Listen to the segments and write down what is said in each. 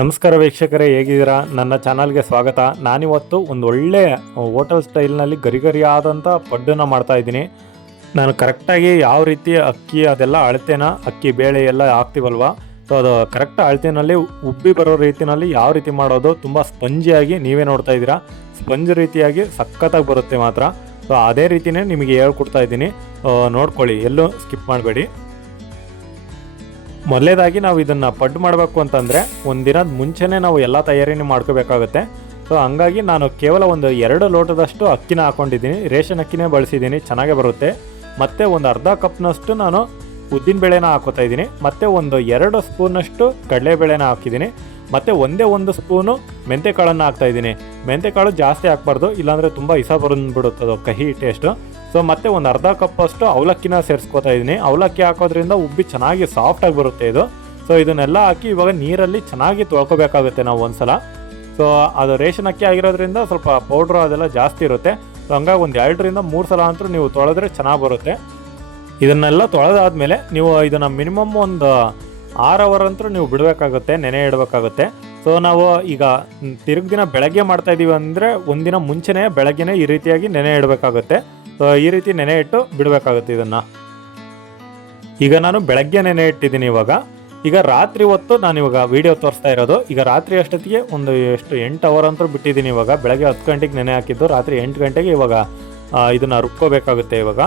ನಮಸ್ಕಾರ ವೀಕ್ಷಕರೇ, ಹೇಗಿದ್ದೀರಾ? ನನ್ನ ಚಾನಲ್ಗೆ ಸ್ವಾಗತ. ನಾನಿವತ್ತು ಒಂದು ಒಳ್ಳೆ ಹೋಟೆಲ್ ಸ್ಟೈಲ್ನಲ್ಲಿ ಗರಿಗರಿಯಾದಂಥ ಪಡ್ಡನ್ನು ಮಾಡ್ತಾ ಇದ್ದೀನಿ. ನಾನು ಕರೆಕ್ಟಾಗಿ ಯಾವ ರೀತಿ ಅಕ್ಕಿ, ಅದೆಲ್ಲ ಅಳತೆನ, ಅಕ್ಕಿ ಬೇಳೆ ಎಲ್ಲ ಹಾಕ್ತೀವಲ್ವ? ಸೊ ಅದು ಕರೆಕ್ಟ್ ಅಳತೆನಲ್ಲಿ, ಉಬ್ಬಿ ಬರೋ ರೀತಿಯಲ್ಲಿ ಯಾವ ರೀತಿ ಮಾಡೋದು, ತುಂಬ ಸ್ಪಂಜಿಯಾಗಿ ನೀವೇ ನೋಡ್ತಾ ಇದ್ದೀರಾ? ಸ್ಪಂಜ್ ರೀತಿಯಾಗಿ ಸಖತ್ತಾಗಿ ಬರುತ್ತೆ ಮಾತ್ರ. ಸೊ ಅದೇ ರೀತಿಯೇ ನಿಮಗೆ ಹೇಳ್ಕೊಡ್ತಾ ಇದ್ದೀನಿ. ನೋಡ್ಕೊಳ್ಳಿ, ಎಲ್ಲೂ ಸ್ಕಿಪ್ ಮಾಡಬೇಡಿ. ಮೊದಲೇದಾಗಿ ನಾವು ಇದನ್ನು ಪಡ್ಡು ಮಾಡಬೇಕು ಅಂತಂದರೆ ಒಂದಿನದ ಮುಂಚೆನೇ ನಾವು ಎಲ್ಲ ತಯಾರಿನೂ ಮಾಡ್ಕೋಬೇಕಾಗುತ್ತೆ. ಸೊ ಹಂಗಾಗಿ ನಾನು ಕೇವಲ ಒಂದು ಎರಡು ಲೋಟದಷ್ಟು ಅಕ್ಕಿನ ಹಾಕೊಂಡಿದ್ದೀನಿ. ರೇಷನ್ ಅಕ್ಕಿನೇ ಬಳಸಿದ್ದೀನಿ. ಚೆನ್ನಾಗೇ ಬರುತ್ತೆ. ಮತ್ತು ಒಂದು ಅರ್ಧ ಕಪ್ನಷ್ಟು ನಾನು ಉದ್ದಿನ ಬೇಳೆನ ಹಾಕೋತಾ ಇದ್ದೀನಿ. ಮತ್ತು ಒಂದು ಎರಡು ಸ್ಪೂನಷ್ಟು ಕಡಲೆಬೇಳೆನ ಹಾಕಿದ್ದೀನಿ. ಮತ್ತು ಒಂದೇ ಒಂದು ಸ್ಪೂನು ಮೆಂತೆಕಾಳನ್ನು ಹಾಕ್ತಾಯಿದ್ದೀನಿ ಮೆಂತೆಕಾಳು ಜಾಸ್ತಿ ಹಾಕ್ಬಾರ್ದು. ಇಲ್ಲಾಂದರೆ ತುಂಬ ಇಸ ಅದು ಕಹಿ ಟೇಸ್ಟು ಸೊ ಮತ್ತೆ ಒಂದು ಅರ್ಧ ಕಪ್ ಅಷ್ಟು ಅವಲಕ್ಕಿನ ಸೇರಿಸ್ಕೊತಾ ಇದ್ದೀನಿ. ಅವಲಕ್ಕಿ ಹಾಕೋದ್ರಿಂದ ಉಬ್ಬಿ ಚೆನ್ನಾಗಿ ಸಾಫ್ಟಾಗಿ ಬರುತ್ತೆ ಇದು. ಸೊ ಇದನ್ನೆಲ್ಲ ಹಾಕಿ ಇವಾಗ ನೀರಲ್ಲಿ ಚೆನ್ನಾಗಿ ತೊಳ್ಕೊಬೇಕಾಗುತ್ತೆ ನಾವು ಒಂದ್ಸಲ. ಸೊ ಅದು ರೇಷನ್ ಅಕ್ಕಿ ಆಗಿರೋದ್ರಿಂದ ಸ್ವಲ್ಪ ಪೌಡ್ರು ಅದೆಲ್ಲ ಜಾಸ್ತಿ ಇರುತ್ತೆ. ಸೊ ಹಂಗಾಗಿ ಒಂದು ಎರಡರಿಂದ ಮೂರು ಸಲ ಅಂತೂ ನೀವು ತೊಳೆದ್ರೆ ಚೆನ್ನಾಗಿ ಬರುತ್ತೆ. ಇದನ್ನೆಲ್ಲ ತೊಳೆದಾದ್ಮೇಲೆ ನೀವು ಇದನ್ನು ಮಿನಿಮಮ್ ಒಂದು ಆರ್ ಅವರ್ ಅಂತೂ ನೀವು ಬಿಡಬೇಕಾಗುತ್ತೆ, ನೆನೆ ಇಡಬೇಕಾಗುತ್ತೆ. ಸೊ ನಾವು ಈಗ ತಿರುಗ್ ದಿನ ಬೆಳಗ್ಗೆ ಮಾಡ್ತಾ ಇದೀವಿ ಅಂದರೆ ಒಂದಿನ ಮುಂಚೆನೇ ಬೆಳಗ್ಗೆನೇ ಈ ರೀತಿಯಾಗಿ ನೆನೆ ಇಡಬೇಕಾಗುತ್ತೆ. ಸೊ ಈ ರೀತಿ ನೆನೆ ಇಟ್ಟು ಬಿಡಬೇಕಾಗುತ್ತೆ ಇದನ್ನು. ಈಗ ನಾನು ಬೆಳಗ್ಗೆ ನೆನೆ ಇಟ್ಟಿದ್ದೀನಿ ಇವಾಗ. ಈಗ ರಾತ್ರಿ ಹೊತ್ತು ನಾನು ಇವಾಗ ವೀಡಿಯೋ ತೋರಿಸ್ತಾ ಇರೋದು. ಈಗ ರಾತ್ರಿ ಅಷ್ಟೊತ್ತಿಗೆ ಒಂದು ಎಷ್ಟು ಎಂಟು ಅವರ್ ಅಂತೂ ಬಿಟ್ಟಿದ್ದೀನಿ ಇವಾಗ. ಬೆಳಗ್ಗೆ ಹತ್ತು ಗಂಟೆಗೆ ನೆನೆ ಹಾಕಿದ್ದು, ರಾತ್ರಿ ಎಂಟು ಗಂಟೆಗೆ ಇವಾಗ ಇದನ್ನು ರುಬ್ಕೋಬೇಕಾಗುತ್ತೆ ಇವಾಗ.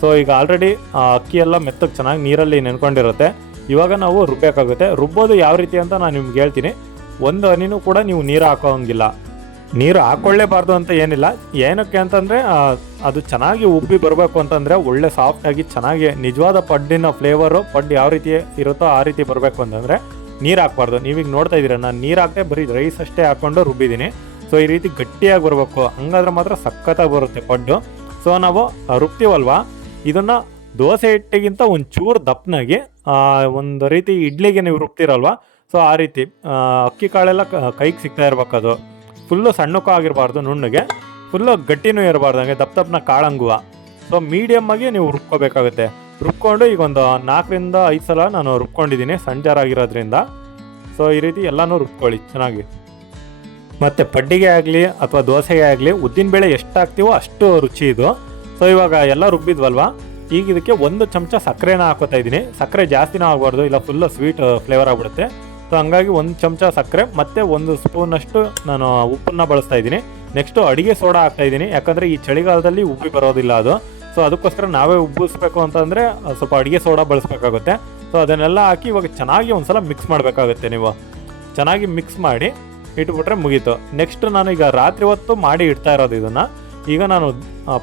ಸೊ ಈಗ ಆಲ್ರೆಡಿ ಅಕ್ಕಿ ಎಲ್ಲ ಮೆತ್ತಗೆ ಚೆನ್ನಾಗಿ ನೀರಲ್ಲಿ ನೆನ್ಕೊಂಡಿರುತ್ತೆ. ಇವಾಗ ನಾವು ರುಬ್ಬೇಕಾಗುತ್ತೆ. ರುಬ್ಬೋದು ಯಾವ ರೀತಿ ಅಂತ ನಾನು ನಿಮ್ಗೆ ಹೇಳ್ತೀನಿ. ಒಂದು ಹನಿನೂ ಕೂಡ ನೀವು ನೀರು ಹಾಕೋಂಗಿಲ್ಲ ನೀರು ಹಾಕೊಳ್ಳೇಬಾರ್ದು ಅಂತ ಏನಿಲ್ಲ. ಏನಕ್ಕೆ ಅಂತಂದರೆ ಅದು ಚೆನ್ನಾಗಿ ಉಬ್ಬಿ ಬರಬೇಕು ಅಂತಂದರೆ ಒಳ್ಳೆ ಸಾಫ್ಟಾಗಿ ಚೆನ್ನಾಗಿ ನಿಜವಾದ ಪಡ್ಡಿನ ಫ್ಲೇವರು ಪಡ್ ಯಾವ ರೀತಿ ಇರುತ್ತೋ ಆ ರೀತಿ ಬರಬೇಕು ಅಂತಂದರೆ ನೀರು ಹಾಕ್ಬಾರ್ದು. ನೀವೀಗ ನೋಡ್ತಾ ಇದ್ದೀರ, ನಾನು ನೀರು ಹಾಕದೆ ಬರೀ ರೈಸ್ ಅಷ್ಟೇ ಹಾಕ್ಕೊಂಡು ರುಬ್ಬಿದ್ದೀನಿ. ಸೊ ಈ ರೀತಿ ಗಟ್ಟಿಯಾಗಿ ಬರಬೇಕು. ಹಂಗಾದ್ರೆ ಮಾತ್ರ ಸಖತ್ತಾಗಿ ಬರುತ್ತೆ ಪಡ್ಡು. ಸೊ ನಾವು ರುಬ್ತೀವಲ್ವ? ಇದನ್ನು ದೋಸೆ ಹಿಟ್ಟಿಗಿಂತ ಒಂಚೂರು ಚೂರು ದಪ್ಪನಾಗಿ ಒಂದು ರೀತಿ ಇಡ್ಲಿಗೆ ನೀವು ರುಬ್ತಿರಲ್ವ? ಸೊ ಆ ರೀತಿ ಅಕ್ಕಿ ಕಾಳೆಲ್ಲ ಕೈಗೆ ಸಿಗ್ತಾ ಇರ್ಬೇಕದು. ಫುಲ್ಲು ಸಣ್ಣಕ್ಕೂ ಆಗಿರಬಾರ್ದು ನುಣ್ಣಗೆ ಫುಲ್ಲು ಗಟ್ಟಿನೂ ಇರಬಾರ್ದು, ಹಂಗೆ ದಪ್ಪ ದಪ್ಪನ ಕಾಳಂಗುವ. ಸೊ ಮೀಡಿಯಮ್ ಆಗಿ ನೀವು ರುಬ್ಕೋಬೇಕಾಗುತ್ತೆ. ರುಬ್ಕೊಂಡು ಈಗ ಒಂದು ನಾಲ್ಕರಿಂದ ಐದು ಸಲ ನಾನು ರುಬ್ಕೊಂಡಿದ್ದೀನಿ ಆಗಿರೋದ್ರಿಂದ. ಸೊ ಈ ರೀತಿ ಎಲ್ಲನೂ ರುಬ್ಕೊಳ್ಳಿ, ಚೆನ್ನಾಗಿ. ಮತ್ತು ಪಡ್ಡಿಗೆ ಆಗಲಿ ಅಥವಾ ದೋಸೆಗೆ ಆಗಲಿ ಉದ್ದಿನಬೇಳೆ ಎಷ್ಟು ಹಾಕ್ತೀವೋ ಅಷ್ಟು ರುಚಿ ಇದು. ಸೊ ಇವಾಗ ಎಲ್ಲ ರುಬ್ಬಿದ್ವಲ್ವ? ಈಗ ಇದಕ್ಕೆ ಒಂದು ಚಮಚ ಸಕ್ಕರೆನ ಹಾಕೋತಾ ಇದ್ದೀನಿ. ಸಕ್ಕರೆ ಜಾಸ್ತಿನೂ ಆಗಬಾರ್ದು, ಇಲ್ಲ ಫುಲ್ಲು ಸ್ವೀಟ್ ಫ್ಲೇವರ್ ಆಗಿಬಿಡುತ್ತೆ. ಸೊ ಹಂಗಾಗಿ ಒಂದು ಚಮಚ ಸಕ್ಕರೆ, ಮತ್ತು ಒಂದು ಸ್ಪೂನಷ್ಟು ನಾನು ಉಪ್ಪನ್ನ ಬಳಸ್ತಾ ಇದ್ದೀನಿ. ನೆಕ್ಸ್ಟು ಅಡುಗೆ ಸೋಡಾ ಹಾಕ್ತಾ ಇದ್ದೀನಿ. ಯಾಕಂದರೆ ಈ ಚಳಿಗಾಲದಲ್ಲಿ ಉಬ್ಬಿ ಬರೋದಿಲ್ಲ ಅದು. ಸೊ ಅದಕ್ಕೋಸ್ಕರ ನಾವೇ ಉಬ್ಬಿಸ್ಬೇಕು ಅಂತಂದರೆ ಸ್ವಲ್ಪ ಅಡುಗೆ ಸೋಡಾ ಬಳಸಬೇಕಾಗುತ್ತೆ. ಸೊ ಅದನ್ನೆಲ್ಲ ಹಾಕಿ ಇವಾಗ ಚೆನ್ನಾಗಿ ಒಂದ್ಸಲ ಮಿಕ್ಸ್ ಮಾಡಬೇಕಾಗುತ್ತೆ ನೀವು. ಚೆನ್ನಾಗಿ ಮಿಕ್ಸ್ ಮಾಡಿ ಇಟ್ಬಿಟ್ರೆ ಮುಗೀತು. ನೆಕ್ಸ್ಟ್ ನಾನು ಈಗ ರಾತ್ರಿ ಹೊತ್ತು ಮಾಡಿ ಇಡ್ತಾ ಇರೋದು ಇದನ್ನು. ಈಗ ನಾನು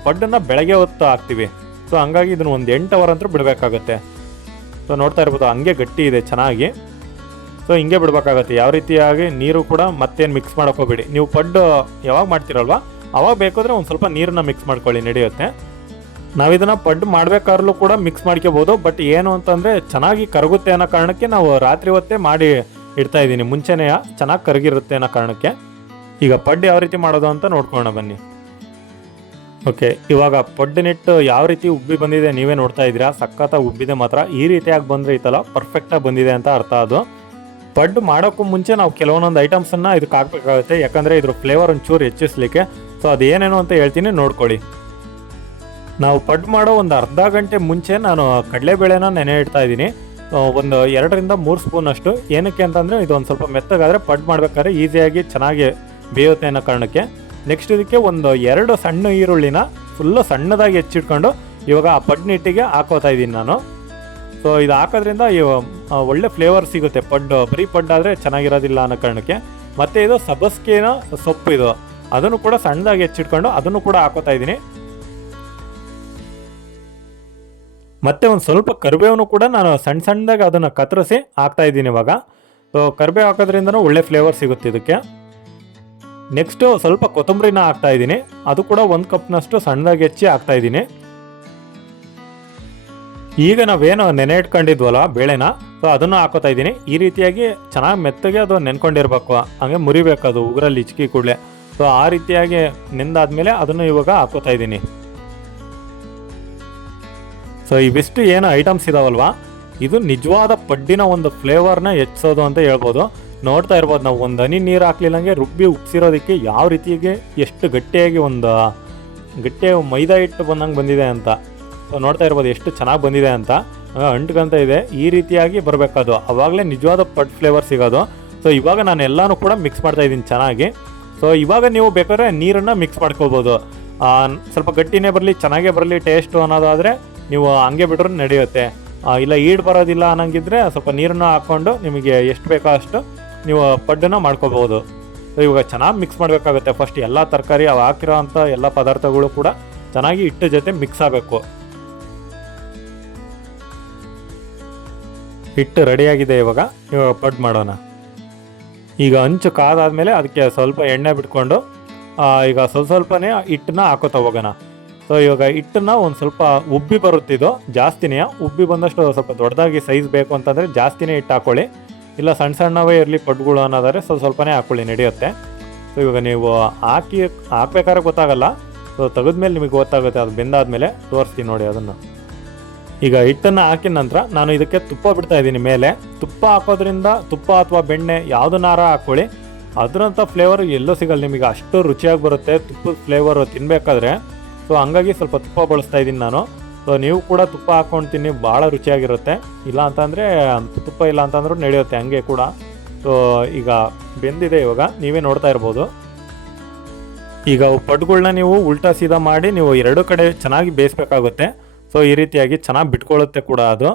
ಪಡ್ಡನ್ನು ಬೆಳಗ್ಗೆ ಹೊತ್ತು ಹಾಕ್ತೀವಿ. ಸೊ ಹಂಗಾಗಿ ಇದನ್ನು ಒಂದು ಎಂಟು ಅವರ್ ಅಂತೂ ಬಿಡಬೇಕಾಗುತ್ತೆ. ಸೊ ನೋಡ್ತಾ ಇರ್ಬೋದು, ಹಂಗೆ ಗಟ್ಟಿ ಇದೆ, ಚೆನ್ನಾಗಿ. ಸೊ ಹಿಂಗೆ ಬಿಡಬೇಕಾಗತ್ತೆ. ಯಾವ ರೀತಿಯಾಗಿ ನೀರು ಕೂಡ ಮತ್ತೇನು ಮಿಕ್ಸ್ ಹೋಗ್ಬೇಡಿ. ನೀವು ಪಡ್ಡು ಯಾವಾಗ ಮಾಡ್ತೀರಲ್ವಾ? ಅವಾಗ ಬೇಕಾದ್ರೆ ಒಂದು ಸ್ವಲ್ಪ ನೀರನ್ನ ಮಿಕ್ಸ್ ಮಾಡ್ಕೊಳ್ಳಿ, ನಡೆಯುತ್ತೆ. ನಾವು ಇದನ್ನು ಪಡ್ಡು ಮಾಡಬೇಕಾದ್ರೂ ಕೂಡ ಮಿಕ್ಸ್ ಮಾಡ್ಕೋಬೋದು. ಬಟ್ ಏನು ಅಂತಂದರೆ ಚೆನ್ನಾಗಿ ಕರಗುತ್ತೆ ಅನ್ನೋ ಕಾರಣಕ್ಕೆ ನಾವು ರಾತ್ರಿ ಹೊತ್ತೇ ಮಾಡಿ ಇಡ್ತಾ ಇದ್ದೀನಿ. ಮುಂಚೆನೇ ಚೆನ್ನಾಗಿ ಕರಗಿರುತ್ತೆ ಅನ್ನೋ ಕಾರಣಕ್ಕೆ. ಈಗ ಪಡ್ಡು ಯಾವ ರೀತಿ ಮಾಡೋದು ಅಂತ ನೋಡ್ಕೊಳ್ಳೋಣ ಬನ್ನಿ. ಓಕೆ ಇವಾಗ ಪಡ್ಡಿನಿಟ್ಟು ಯಾವ ರೀತಿ ಉಬ್ಬಿ ಬಂದಿದೆ ನೀವೇ ನೋಡ್ತಾ ಇದ್ದೀರಾ? ಸಖತ್ತಾಗಿ ಉಬ್ಬಿದೆ ಮಾತ್ರ. ಈ ರೀತಿಯಾಗಿ ಬಂದರೆ ಐತಲ್ಲ ಪರ್ಫೆಕ್ಟಾಗಿ ಬಂದಿದೆ ಅಂತ ಅರ್ಥ ಅದು. ಪಡ್ಡು ಮಾಡೋಕ್ಕೂ ಮುಂಚೆ ನಾವು ಕೆಲವೊಂದೊಂದು ಐಟಮ್ಸನ್ನು ಇದಕ್ಕೆ ಹಾಕಬೇಕಾಗುತ್ತೆ. ಯಾಕಂದರೆ ಇದ್ರ ಫ್ಲೇವರ್ ಒಂಚೂರು ಹೆಚ್ಚಿಸ್ಲಿಕ್ಕೆ. ಸೊ ಅದೇನೇನು ಅಂತ ಹೇಳ್ತೀನಿ, ನೋಡ್ಕೊಳ್ಳಿ. ನಾವು ಪಡ್ ಮಾಡೋ ಒಂದು ಅರ್ಧ ಗಂಟೆ ಮುಂಚೆ ನಾನು ಕಡಲೆಬೇಳೆನ ನೆನೆ ಇಡ್ತಾ ಇದ್ದೀನಿ. ಒಂದು ಎರಡರಿಂದ ಮೂರು ಸ್ಪೂನ್ ಅಷ್ಟು. ಏನಕ್ಕೆ ಅಂತಂದರೆ ಇದು ಒಂದು ಸ್ವಲ್ಪ ಮೆತ್ತಗಾದರೆ ಪಡ್ ಮಾಡ್ಬೇಕಾದ್ರೆ ಈಸಿಯಾಗಿ ಚೆನ್ನಾಗಿ ಬೇಯುತ್ತೆ ಅನ್ನೋ ಕಾರಣಕ್ಕೆ. ನೆಕ್ಸ್ಟ್ ಇದಕ್ಕೆ ಒಂದು ಎರಡು ಸಣ್ಣ ಈರುಳ್ಳಿನ ಫುಲ್ಲು ಸಣ್ಣದಾಗಿ ಹೆಚ್ಚಿಟ್ಕೊಂಡು ಇವಾಗ ಆ ಪಡ್ನಿಟ್ಟಿಗೆ ಹಾಕೋತಾ ಇದ್ದೀನಿ ನಾನು. ಸೊ ಇದು ಹಾಕೋದ್ರಿಂದ ಒಳ್ಳೆ ಫ್ಲೇವರ್ ಸಿಗುತ್ತೆ. ಪಡ್ಡು ಬರೀ ಆದರೆ ಚೆನ್ನಾಗಿರೋದಿಲ್ಲ ಅನ್ನೋ ಕಾರಣಕ್ಕೆ. ಮತ್ತು ಇದು ಸಬಸ್ಕೇನ ಸೊಪ್ಪು ಇದು. ಅದನ್ನು ಕೂಡ ಸಣ್ಣದಾಗಿ ಹೆಚ್ಚಿಟ್ಕೊಂಡು ಅದನ್ನು ಕೂಡ ಹಾಕೋತಾ ಇದ್ದೀನಿ. ಮತ್ತೆ ಒಂದು ಸ್ವಲ್ಪ ಕರಿಬೇವನ್ನು ಕೂಡ ನಾನು ಸಣ್ಣ ಸಣ್ಣದಾಗಿ ಅದನ್ನು ಕತ್ತರಿಸಿ ಹಾಕ್ತಾ ಇದ್ದೀನಿ ಇವಾಗ. ಸೊ ಕರಿಬೇವು ಹಾಕೋದ್ರಿಂದನೂ ಒಳ್ಳೆ ಫ್ಲೇವರ್ ಸಿಗುತ್ತೆ ಇದಕ್ಕೆ. ನೆಕ್ಸ್ಟು ಸ್ವಲ್ಪ ಕೊತ್ತಂಬರಿನ ಹಾಕ್ತಾ ಇದ್ದೀನಿ. ಅದು ಕೂಡ ಒಂದು ಕಪ್ನಷ್ಟು ಸಣ್ಣದಾಗಿ ಹೆಚ್ಚಿ ಹಾಕ್ತಾ ಇದ್ದೀನಿ. ಈಗ ನಾವೇನು ನೆನೆ ಇಟ್ಕೊಂಡಿದ್ವಲ್ಲ ಬೇಳೆನ? ಸೊ ಅದನ್ನು ಹಾಕೋತಾ ಇದ್ದೀನಿ. ಈ ರೀತಿಯಾಗಿ ಚೆನ್ನಾಗಿ ಮೆತ್ತಗೆ ಅದು ನೆನ್ಕೊಂಡಿರ್ಬೇಕು. ಹಂಗೆ ಮುರಿಬೇಕು ಅದು ಉಗುರಲ್ಲಿ ಇಚ್ಕಿ ಕೂಡಲೇ. ಸೊ ಆ ರೀತಿಯಾಗಿ ನೆಂದಾದ್ಮೇಲೆ ಅದನ್ನು ಇವಾಗ ಹಾಕೋತಾ ಇದ್ದೀನಿ. ಸೊ ಇವಿಷ್ಟು ಏನು ಐಟಮ್ಸ್ ಇದಾವಲ್ವಾ? ಇದು ನಿಜವಾದ ಪಡ್ಡಿನ ಒಂದು ಫ್ಲೇವರ್ನ ಹೆಚ್ಚಿಸೋದು ಅಂತ ಹೇಳ್ಬೋದು. ನೋಡ್ತಾ ಇರ್ಬೋದು ನಾವು, ಒಂದು ಹನಿ ನೀರು ಹಾಕ್ಲಿಲ್ಲಂಗೆ ರುಬ್ಬಿ ಉಪ್ಸಿರೋದಕ್ಕೆ ಯಾವ ರೀತಿಗೆ ಎಷ್ಟು ಗಟ್ಟಿಯಾಗಿ ಒಂದು ಗಟ್ಟಿಯಾಗಿ ಮೈದಾ ಹಿಟ್ಟು ಬಂದಂಗೆ ಬಂದಿದೆ ಅಂತ. ಸೊ ನೋಡ್ತಾ ಇರ್ಬೋದು ಎಷ್ಟು ಚೆನ್ನಾಗಿ ಬಂದಿದೆ ಅಂತ. ಅಂಟ್ಕೊಂತ ಇದೆ. ಈ ರೀತಿಯಾಗಿ ಬರಬೇಕದು. ಅವಾಗಲೇ ನಿಜವಾದ ಪಟ್ ಫ್ಲೇವರ್ ಸಿಗೋದು. ಸೊ ಇವಾಗ ನಾನು ಎಲ್ಲನೂ ಕೂಡ ಮಿಕ್ಸ್ ಮಾಡ್ತಾ ಇದ್ದೀನಿ ಚೆನ್ನಾಗಿ. ಸೊ ಇವಾಗ ನೀವು ಬೇಕಾದ್ರೆ ನೀರನ್ನು ಮಿಕ್ಸ್ ಮಾಡ್ಕೋಬೋದು. ಸ್ವಲ್ಪ ಗಟ್ಟಿನೇ ಬರಲಿ, ಚೆನ್ನಾಗೇ ಬರಲಿ ಟೇಸ್ಟು ಅನ್ನೋದಾದರೆ ನೀವು ಹಂಗೆ ಬಿಟ್ರೂ ನಡೆಯುತ್ತೆ. ಇಲ್ಲ ಈಡ್ ಬರೋದಿಲ್ಲ ಅನ್ನಂಗಿದ್ರೆ ಸ್ವಲ್ಪ ನೀರನ್ನು ಹಾಕ್ಕೊಂಡು ನಿಮಗೆ ಎಷ್ಟು ಬೇಕೋ ಅಷ್ಟು ನೀವು ಪಡ್ಡನ್ನು ಮಾಡ್ಕೋಬೋದು. ಸೊ ಇವಾಗ ಚೆನ್ನಾಗಿ ಮಿಕ್ಸ್ ಮಾಡಬೇಕಾಗುತ್ತೆ. ಫಸ್ಟ್ ಎಲ್ಲ ತರಕಾರಿ ಅವು ಹಾಕಿರೋ ಅಂಥ ಎಲ್ಲ ಪದಾರ್ಥಗಳು ಕೂಡ ಚೆನ್ನಾಗಿ ಹಿಟ್ಟು ಜೊತೆ ಮಿಕ್ಸ್ ಆಗಬೇಕು. ಹಿಟ್ಟು ರೆಡಿಯಾಗಿದೆ ಇವಾಗ. ಇವಾಗ ಪಡ್ ಮಾಡೋಣ. ಈಗ ಹಂಚು ಕಾದಾದ್ಮೇಲೆ ಅದಕ್ಕೆ ಸ್ವಲ್ಪ ಎಣ್ಣೆ ಬಿಟ್ಕೊಂಡು ಈಗ ಸ್ವಲ್ಪ ಸ್ವಲ್ಪನೇ ಹಿಟ್ಟನ್ನ ಹಾಕೋತಾ ಹೋಗೋಣ. ಸೊ ಇವಾಗ ಹಿಟ್ಟನ್ನ ಒಂದು ಸ್ವಲ್ಪ ಉಬ್ಬಿ ಬರುತ್ತಿದ್ದು ಜಾಸ್ತಿನೇ. ಉಬ್ಬಿ ಬಂದಷ್ಟು ಸ್ವಲ್ಪ ದೊಡ್ಡದಾಗಿ ಸೈಜ್ ಬೇಕು ಅಂತಂದರೆ ಜಾಸ್ತಿನೇ ಹಿಟ್ಟು ಹಾಕೊಳ್ಳಿ. ಇಲ್ಲ ಸಣ್ಣ ಸಣ್ಣವೇ ಇರಲಿ ಪಡ್ಗಳು ಅನ್ನೋದಾದ್ರೆ ಸ್ವಲ್ಪ ಸ್ವಲ್ಪನೇ ಹಾಕೊಳ್ಳಿ, ನಡೆಯುತ್ತೆ. ಸೊ ಇವಾಗ ನೀವು ಹಾಕಿ, ಹಾಕ್ಬೇಕಾದ್ರೆ ಗೊತ್ತಾಗಲ್ಲ. ಸೊ ತೆಗೆದ್ಮೇಲೆ ನಿಮಗೆ ಗೊತ್ತಾಗುತ್ತೆ, ಅದು ಬೆಂದಾದ್ಮೇಲೆ ತೋರಿಸ್ತೀನಿ ನೋಡಿ ಅದನ್ನು. ಈಗ ಹಿಟ್ಟನ್ನು ಹಾಕಿದ ನಂತರ ನಾನು ಇದಕ್ಕೆ ತುಪ್ಪ ಬಿಡ್ತಾ ಇದ್ದೀನಿ ಮೇಲೆ. ತುಪ್ಪ ಹಾಕೋದ್ರಿಂದ ತುಪ್ಪ ಅಥವಾ ಬೆಣ್ಣೆ ಯಾವುದನ್ನಾರ ಹಾಕ್ಕೊಳ್ಳಿ ಅದರಂಥ ಫ್ಲೇವರ್ ಎಲ್ಲೂ ಸಿಗಲ್ಲ ನಿಮಗೆ, ಅಷ್ಟು ರುಚಿಯಾಗಿ ಬರುತ್ತೆ ತುಪ್ಪದ ಫ್ಲೇವರ್ ತಿನ್ನಬೇಕಾದ್ರೆ ಸೊ ಹಂಗಾಗಿ ಸ್ವಲ್ಪ ತುಪ್ಪ ಬಳಸ್ತಾ ಇದ್ದೀನಿ ನಾನು. ಸೊ ನೀವು ಕೂಡ ತುಪ್ಪ ಹಾಕ್ಕೊಂಡು ತಿನ್ನಿ ಭಾಳ ರುಚಿಯಾಗಿರುತ್ತೆ. ಇಲ್ಲ ಅಂತಂದರೆ, ತುಪ್ಪ ಇಲ್ಲ ಅಂತಂದ್ರೂ ನಡೆಯುತ್ತೆ, ಹಂಗೆ ಕೂಡ. ಸೊ ಈಗ ಬೆಂದಿದೆ ಇವಾಗ, ನೀವೇ ನೋಡ್ತಾ ಇರ್ಬೋದು. ಈಗ ಪಡ್ಗಳನ್ನ ನೀವು ಉಲ್ಟಾ ಸೀದಾ ಮಾಡಿ ನೀವು ಎರಡು ಕಡೆ ಚೆನ್ನಾಗಿ ಬೇಯಿಸ್ಬೇಕಾಗುತ್ತೆ. ಸೊ ಈ ರೀತಿಯಾಗಿ ಚೆನ್ನಾಗಿ ಬಿಟ್ಕೊಳ್ಳುತ್ತೆ ಕೂಡ ಅದು.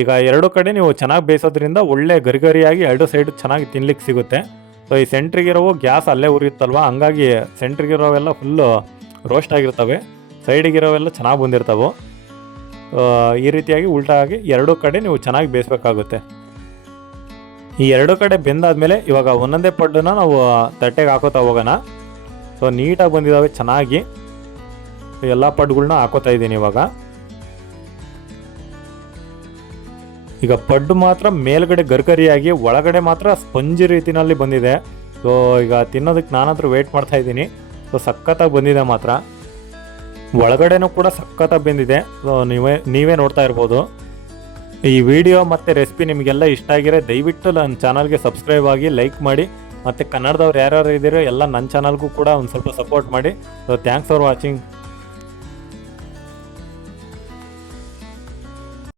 ಈಗ ಎರಡು ಕಡೆ ನೀವು ಚೆನ್ನಾಗಿ ಬೇಯಿಸೋದ್ರಿಂದ ಒಳ್ಳೆ ಗರಿಗರಿಯಾಗಿ ಎರಡು ಸೈಡ್ ಚೆನ್ನಾಗಿ ತಿನ್ಲಿಕ್ಕೆ ಸಿಗುತ್ತೆ. ಸೊ ಈ ಸೆಂಟ್ರಿಗಿರೋವು ಗ್ಯಾಸ್ ಅಲ್ಲೇ ಉರಿಯುತ್ತಲ್ವ? ಹಂಗಾಗಿ ಸೆಂಟ್ರಿಗಿರೋವೆಲ್ಲ ಫುಲ್ಲು ರೋಸ್ಟ್ ಆಗಿರ್ತವೆ. ಸೈಡಿಗಿರೋವೆಲ್ಲ ಚೆನ್ನಾಗಿ ಬಂದಿರ್ತವೆ. ಈ ರೀತಿಯಾಗಿ ಉಲ್ಟಾ ಆಗಿ ಎರಡು ಕಡೆ ನೀವು ಚೆನ್ನಾಗಿ ಬೇಯಿಸ್ಬೇಕಾಗುತ್ತೆ. ಈ ಎರಡು ಕಡೆ ಬೆಂದಾದ್ಮೇಲೆ ಇವಾಗ ಒಂದೊಂದೇ ಪಡ್ಡನ್ನ ನಾವು ತಟ್ಟೆಗೆ ಹಾಕೋತಾ ಹೋಗೋಣ. ಸೊ ನೀಟಾಗಿ ಬಂದಿದ್ದಾವೆ ಚೆನ್ನಾಗಿ. ಎಲ್ಲ ಪಡ್ಗಳನ್ನ ಹಾಕೋತಾ ಇದ್ದೀನಿ ಇವಾಗ. ಈಗ ಪಡ್ಡು ಮಾತ್ರ ಮೇಲ್ಗಡೆ ಗರ್ಗರಿಯಾಗಿ ಒಳಗಡೆ ಮಾತ್ರ ಸ್ಪಂಜಿ ರೀತಿನಲ್ಲಿ ಬಂದಿದೆ. ಸೊ ಈಗ ತಿನ್ನೋದಕ್ಕೆ ನಾನಂತರ ವೇಟ್ ಮಾಡ್ತಾ ಇದ್ದೀನಿ. ಸೊ ಸಖತ್ತಾಗಿ ಬಂದಿದೆ ಮಾತ್ರ. ಒಳಗಡೆನೂ ಕೂಡ ಸಖತ್ತಾಗಿ ಬಂದಿದೆ. ಸೊ ನೀವೇ ನೀವೇ ನೋಡ್ತಾ ಇರ್ಬೋದು. ಈ ವಿಡಿಯೋ ಮತ್ತು ರೆಸಿಪಿ ನಿಮಗೆಲ್ಲ ಇಷ್ಟ ಆಗಿರೋ ದಯವಿಟ್ಟು ನನ್ನ ಚಾನಲ್ಗೆ ಸಬ್ಸ್ಕ್ರೈಬ್ ಆಗಿ ಲೈಕ್ ಮಾಡಿ, ಮತ್ತು ಕನ್ನಡದವ್ರು ಯಾರ್ಯಾರು ಇದ್ದೀರೋ ಎಲ್ಲ ನನ್ನ ಚಾನಲ್ಗೂ ಕೂಡ ಒಂದು ಸ್ವಲ್ಪ ಸಪೋರ್ಟ್ ಮಾಡಿ. So thanks for watching